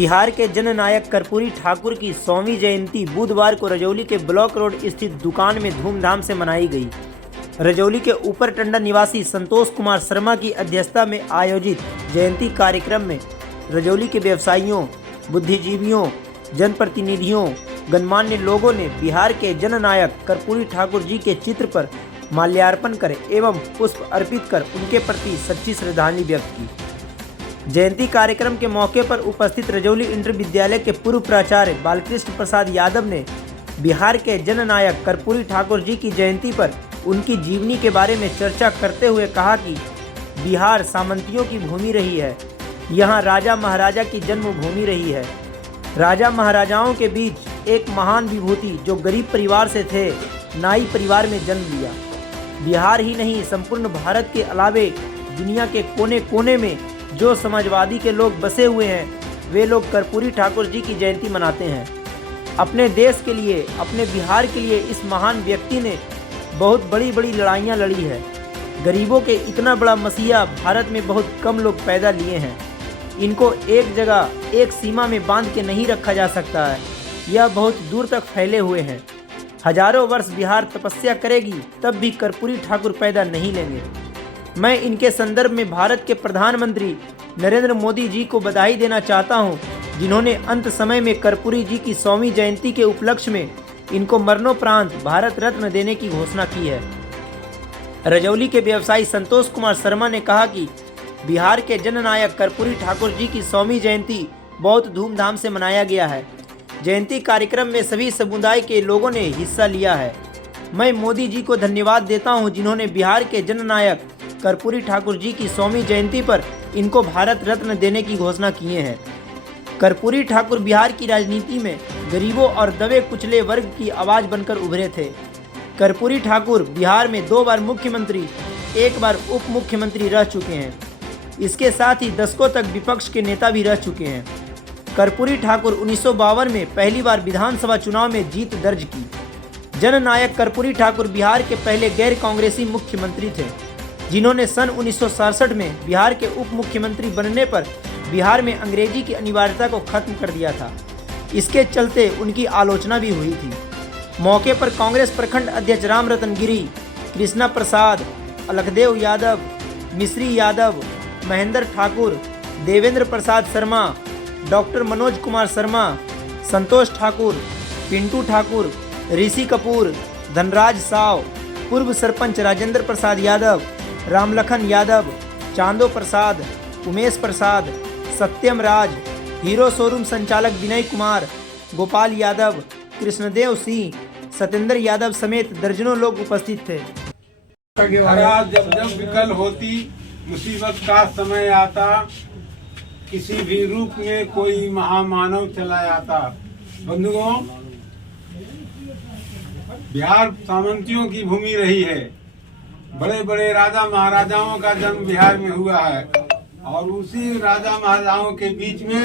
बिहार के जननायक कर्पूरी ठाकुर की 100वीं जयंती बुधवार को रजौली के ब्लॉक रोड स्थित दुकान में धूमधाम से मनाई गई। रजौली के ऊपर टंडा निवासी संतोष कुमार शर्मा की अध्यक्षता में आयोजित जयंती कार्यक्रम में रजौली के व्यवसायियों, बुद्धिजीवियों, जनप्रतिनिधियों, गणमान्य लोगों ने बिहार के जननायक कर्पूरी ठाकुर जी के चित्र पर माल्यार्पण कर एवं पुष्प अर्पित कर उनके प्रति सच्ची श्रद्धांजलि व्यक्त की। जयंती कार्यक्रम के मौके पर उपस्थित रजौली इंटर विद्यालय के पूर्व प्राचार्य बालकृष्ण प्रसाद यादव ने बिहार के जननायक कर्पूरी ठाकुर जी की जयंती पर उनकी जीवनी के बारे में चर्चा करते हुए कहा कि बिहार सामंतियों की भूमि रही है। यहाँ राजा महाराजा की जन्मभूमि रही है। राजा महाराजाओं के बीच एक महान विभूति जो गरीब परिवार से थे, नाई परिवार में जन्म लिया। बिहार ही नहीं, संपूर्ण भारत के अलावे दुनिया के कोने कोने में जो समाजवादी के लोग बसे हुए हैं, वे लोग कर्पूरी ठाकुर जी की जयंती मनाते हैं। अपने देश के लिए, अपने बिहार के लिए इस महान व्यक्ति ने बहुत बड़ी बड़ी लड़ाइयाँ लड़ी है। गरीबों के इतना बड़ा मसीहा भारत में बहुत कम लोग पैदा लिए हैं। इनको एक जगह, एक सीमा में बांध के नहीं रखा जा सकता है। यह बहुत दूर तक फैले हुए हैं। हजारों वर्ष बिहार तपस्या करेगी तब भी कर्पूरी ठाकुर पैदा नहीं लेंगे। मैं इनके संदर्भ में भारत के प्रधानमंत्री नरेंद्र मोदी जी को बधाई देना चाहता हूं, जिन्होंने अंत समय में कर्पूरी जी की 100वीं जयंती के उपलक्ष्य में इनको मरणोपरांत भारत रत्न देने की घोषणा की है। रजौली के व्यवसायी संतोष कुमार शर्मा ने कहा कि बिहार के जननायक कर्पूरी ठाकुर जी की 100वीं जयंती बहुत धूमधाम से मनाया गया है। जयंती कार्यक्रम में सभी समुदाय के लोगों ने हिस्सा लिया है। मैं मोदी जी को धन्यवाद देता हूं, जिन्होंने बिहार के जननायक कर्पूरी ठाकुर जी की 100वीं जयंती पर इनको भारत रत्न देने की घोषणा किए हैं। कर्पूरी ठाकुर बिहार की राजनीति में गरीबों और दबे कुचले वर्ग की आवाज़ बनकर उभरे थे। कर्पूरी ठाकुर बिहार में 2 बार मुख्यमंत्री, 1 बार उप मुख्यमंत्री रह चुके हैं। इसके साथ ही दशकों तक विपक्ष के नेता भी रह चुके हैं। कर्पूरी ठाकुर 1952 में पहली बार विधानसभा चुनाव में जीत दर्ज की। जननायक कर्पूरी ठाकुर बिहार के पहले गैर कांग्रेसी मुख्यमंत्री थे, जिन्होंने सन 1967 में बिहार के उप मुख्यमंत्री बनने पर बिहार में अंग्रेजी की अनिवार्यता को खत्म कर दिया था। इसके चलते उनकी आलोचना भी हुई थी। मौके पर कांग्रेस प्रखंड अध्यक्ष राम रतन गिरी, कृष्णा प्रसाद, अलखदेव यादव, मिश्री यादव, महेंद्र ठाकुर, देवेंद्र प्रसाद शर्मा, डॉक्टर मनोज कुमार शर्मा, संतोष ठाकुर, पिंटू ठाकुर, ऋषि कपूर, धनराज साव, पूर्व सरपंच राजेंद्र प्रसाद यादव, रामलखन यादव, चांदो प्रसाद, उमेश प्रसाद, सत्यम राज, हीरो शोरूम संचालक विनय कुमार, गोपाल यादव, कृष्णदेव सिंह, सत्येंद्र यादव समेत दर्जनों लोग उपस्थित थे। जब जब विकल होती, मुसीबत का समय आता, किसी भी रूप में कोई महामानव चला आता। बंधुओं, बिहार सामंतियों की भूमि रही है। बड़े बड़े राजा महाराजाओं का जन्म बिहार में हुआ है और उसी राजा महाराजाओं के बीच में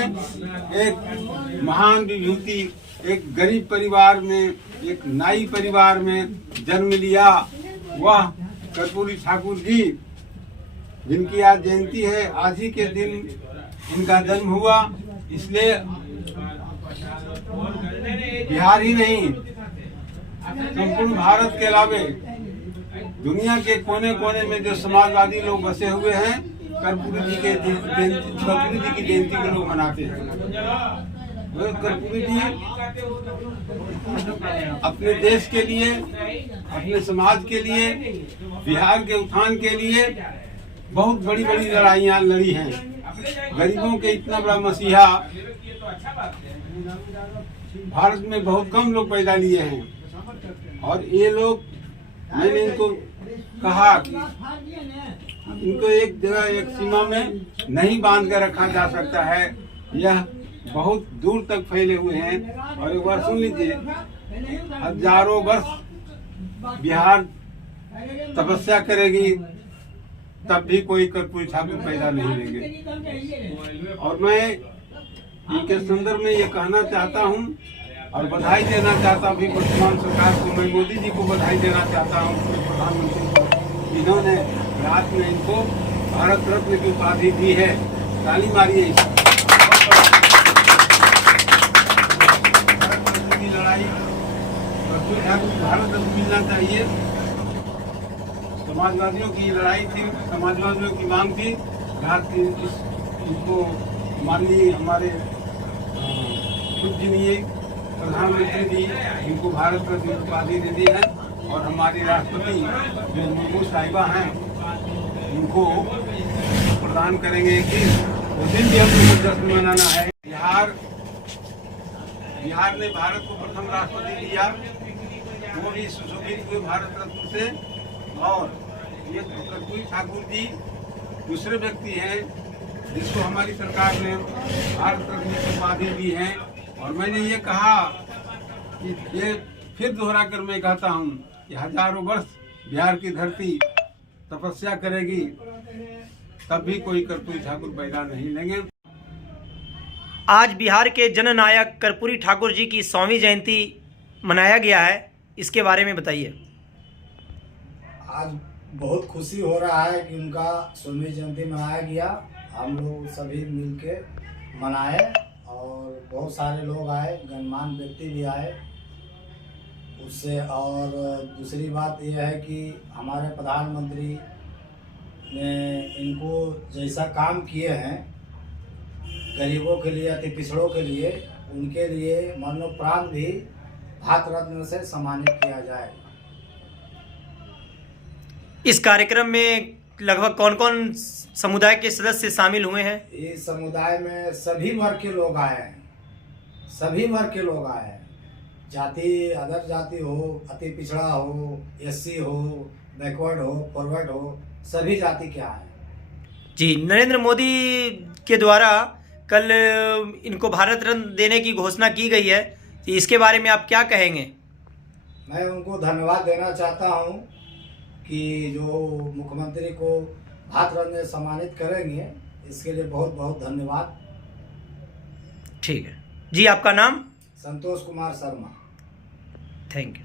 एक महान विभूति, एक गरीब परिवार में, एक नाई परिवार में जन्म लिया। वह कर्पूरी ठाकुर जी, जिनकी आज जयंती है, आज ही के दिन इनका जन्म हुआ। इसलिए बिहार ही नहीं, संपूर्ण भारत के अलावे दुनिया के कोने कोने में जो समाजवादी लोग बसे हुए हैं, कर्पूरी जी की जयंती को लोग मनाते हैं। कर्पूरी जी अपने देश के लिए, अपने समाज के लिए, बिहार के उत्थान के लिए बहुत बड़ी बड़ी लड़ाइयाँ लड़ी हैं। गरीबों के इतना बड़ा मसीहा भारत में बहुत कम लोग पैदा लिए हैं और ये लोग, मैंने इनको कहा कि इनको एक जगह, एक सीमा में नहीं बांध कर रखा जा सकता है। यह बहुत दूर तक फैले हुए हैं और एक बार सुन लीजिए, हजारों वर्ष बिहार तपस्या करेगी तब भी कोई कर्पूरी ठाकुर पैदा नहीं लेंगे। और मैं इनके संदर्भ में ये कहना चाहता हूँ और बधाई देना चाहता हूँ वर्तमान सरकार को। मैं मोदी जी को बधाई देना चाहता हूँ, प्रधानमंत्री को, जिन्होंने रात में इनको भारत रत्न की उपाधि दी है। ताली मारिए। लड़ाई कर्पूरी ठाकुर को भारत रत्न मिलना चाहिए। समाजवादियों की लड़ाई थी, समाजवादियों की मांग थी, इनको माननीय हमारे पूजनीय प्रधानमंत्री जी इनको भारत रत्न उपाधि दे दी है और हमारी राष्ट्रपति जो मुर्मू साहिबा हैं उनको प्रदान करेंगे कि उस दिन भी हम लोग को जश्न मनाना है। बिहार ने भारत को प्रथम राष्ट्रपति दिया, वो भी सुशोभित हुए भारत रत्न से, और ये कर्पूरी ठाकुर जी दूसरे व्यक्ति हैं जिसको हमारी सरकार ने भारत रत्न की उपाधि दी है। और मैंने ये कहा कि ये फिर दोहरा कर मैं कहता हूँ कि हजारों वर्ष बिहार की धरती तपस्या करेगी तब भी कोई कर्पूरी ठाकुर पैदा नहीं लेंगे। आज बिहार के जननायक कर्पूरी ठाकुर जी की 100वीं जयंती मनाया गया है, इसके बारे में बताइए। आज बहुत खुशी हो रहा है कि उनका 100वीं जयंती मनाया गया। हम लोग सभी मिलके मनाए और बहुत सारे लोग आए, गणमान्य व्यक्ति भी आए उससे। और दूसरी बात यह है कि हमारे प्रधानमंत्री ने इनको जैसा काम किए हैं गरीबों के लिए, अति पिछड़ों के लिए, उनके लिए मरणोपरांत भी भारत रत्न से सम्मानित किया जाए। इस कार्यक्रम में लगभग कौन कौन समुदाय के सदस्य शामिल हुए हैं? इस समुदाय में सभी वर्ग के लोग आए हैं, सभी वर्ग के लोग आए हैं, जाति अदर जाति हो, अति पिछड़ा हो, एससी हो, बैकवर्ड हो, फॉरवर्ड हो, सभी जाति के आए हैं। जी, नरेंद्र मोदी के द्वारा कल इनको भारत रत्न देने की घोषणा की गई है, तो इसके बारे में आप क्या कहेंगे? मैं उनको धन्यवाद देना चाहता हूं कि जो मुख्यमंत्री को भारत रत्न से सम्मानित करेंगे, इसके लिए बहुत बहुत धन्यवाद। ठीक है जी, आपका नाम? संतोष कुमार शर्मा। Thank you.